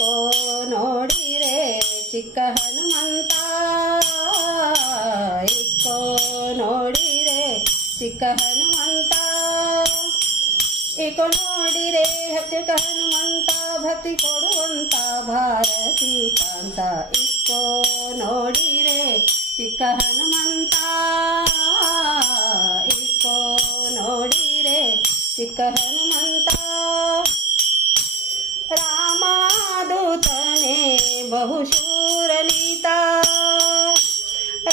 ಇಕ್ಕೋ ನೋಡಿರೆ ಚಿಕ್ಕ ಹನುಮಂತ, ಇಕ್ಕೋ ನೋಡಿರೆ ಚಿಕ್ಕ ಹನುಮಂತ, ಇಕ್ಕೋ ನೋಡಿರೆ ಚಿಕ್ಕ ಹನುಮಂತ, ಭಕ್ತಿ ಕೊಡುವಂತ ಭಾರತಿ ಕಾಂತ. ಇಕ್ಕೋ ನೋಡಿರೆ ಚಿಕ್ಕ ಹನುಮಂತ, ಇಕ್ಕೋ ನೋಡಿರೆ ಚಿಕ್ಕ ಹನುಮಂತ. ರಾಮದೂತನೇ ಬಹುಶೂರನೀತ,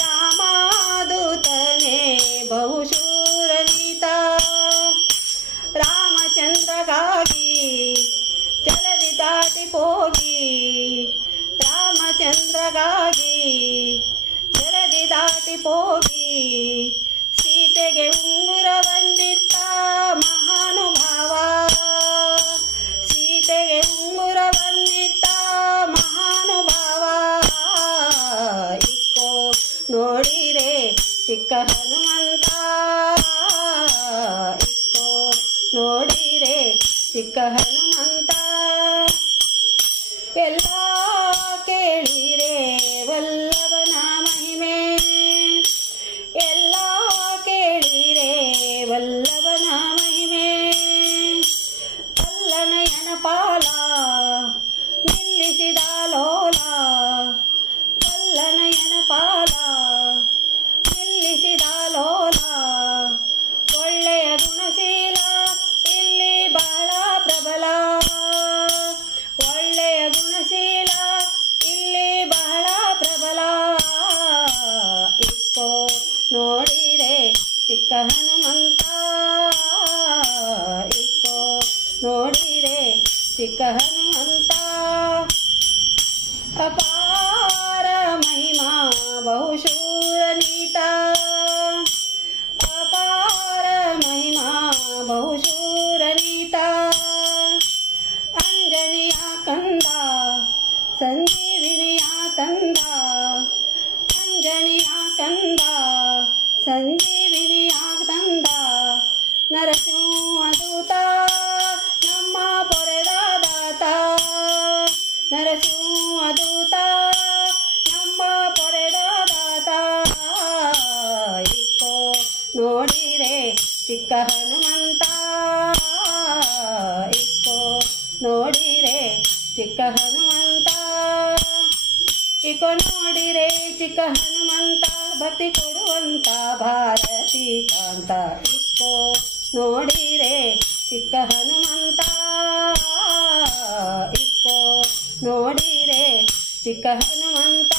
ರಾಮದೂತನೇ ಬಹುಶೂರನೀತ, ರಾಮಚಂದ್ರಗಾಗಿ ಜಲದಿ ದಾಟಿ ಹೋಗಿ, ರಾಮಚಂದ್ರಗಾಗಿ ಜಲದಿ ದಾಟಿ ಹೋಗಿ, ಸೀತೆಗೆ ಉಂಗುರವನ್ನಿತ್ತ ಮಹಾನುಭಾವ, ಸೀತೆಗೆ ಉಂಗುರವನ್ನಿತ್ತ ಮಹಾನುಭಾವ. ಇಕ್ಕೋ ನೋಡಿರೆ ಚಿಕ್ಕ ಹನುಮಂತ, ಇಕ್ಕೋ ನೋಡಿರೆ ಚಿಕ್ಕ ಹನುಮಂತ. ಎಲ್ಲ ಕೇಳಿರೆ ವಲ್ಲಭನ ಮಹಿಮೆ, ಎಲ್ಲ ಕೇಳಿರೆ ವಲ್ಲಭನ ಮಹಿಮೆ. ಕಲ್ಲನಯನ ಪಾಲ ನಿಲ್ಲಿಸಿದ ಲೋಲ, ಕಲ್ಲನಯನ ಪಾಲ ನಿಲ್ಲಿಸಿದ ಲೋಲ. ಒಳ್ಳೆಯ ಗುಣಶೀಲ ಇಲ್ಲಿ ಬಹಳ ಪ್ರಬಲ, ಒಳ್ಳೆಯ ಗುಣಶೀಲ ಇಲ್ಲಿ ಬಹಳ ಪ್ರಬಲ. ಇಕ್ಕೋ ನೋಡಿರೆ ಚಿಕ್ಕ ಹನುಮಂತ, ಇಕ್ಕೋ ನೋಡಿರೆ ಚಿಕ್ಕ ಹನುಮಂತ. ಅಪಾರ ಮಹಿಮಾ ಬಹುಶೂರನೀತ, ಅಪಾರ ಮಹಿಮಾ ಬಹುಶೂರನೀತ. ಅಂಜನಿಯ ಕಂದ ಸಂಜೀವಿನಿಯ ತಂದ, ಅಂಜನಿಯ ಕಂದ ಸಂಜೀವಿನಿಯ ತಂದ. ನರಸಿಂಹದೂತ ನಮ್ಮ ಪೊರೆದ ದಾತ, ನರಸಿಂಹದೂತ ನಮ್ಮ ಪೊರೆದ ದಾತ. ಇಕ್ಕೋ ನೋಡಿರೆ ಚಿಕ್ಕ ಹನುಮಂತ, ಇಕ್ಕೋ ನೋಡಿರೆ ಚಿಕ್ಕ ಹನುಮಂತ, ಇಕ್ಕೋ ನೋಡಿರೆ ಚಿಕ್ಕ ಹನುಮಂತ, ಭಕ್ತಿ ಕೊಡುವಂತ ಭಾರತಿ ಕಾಂತ. ಇಕ್ಕೋ ನೋಡಿರೆ ಚಿಕ್ಕ ಹನುಮಂತ, ಇಕ್ಕೋ ನೋಡಿರೆ ಚಿಕ್ಕ ಹನುಮಂತ.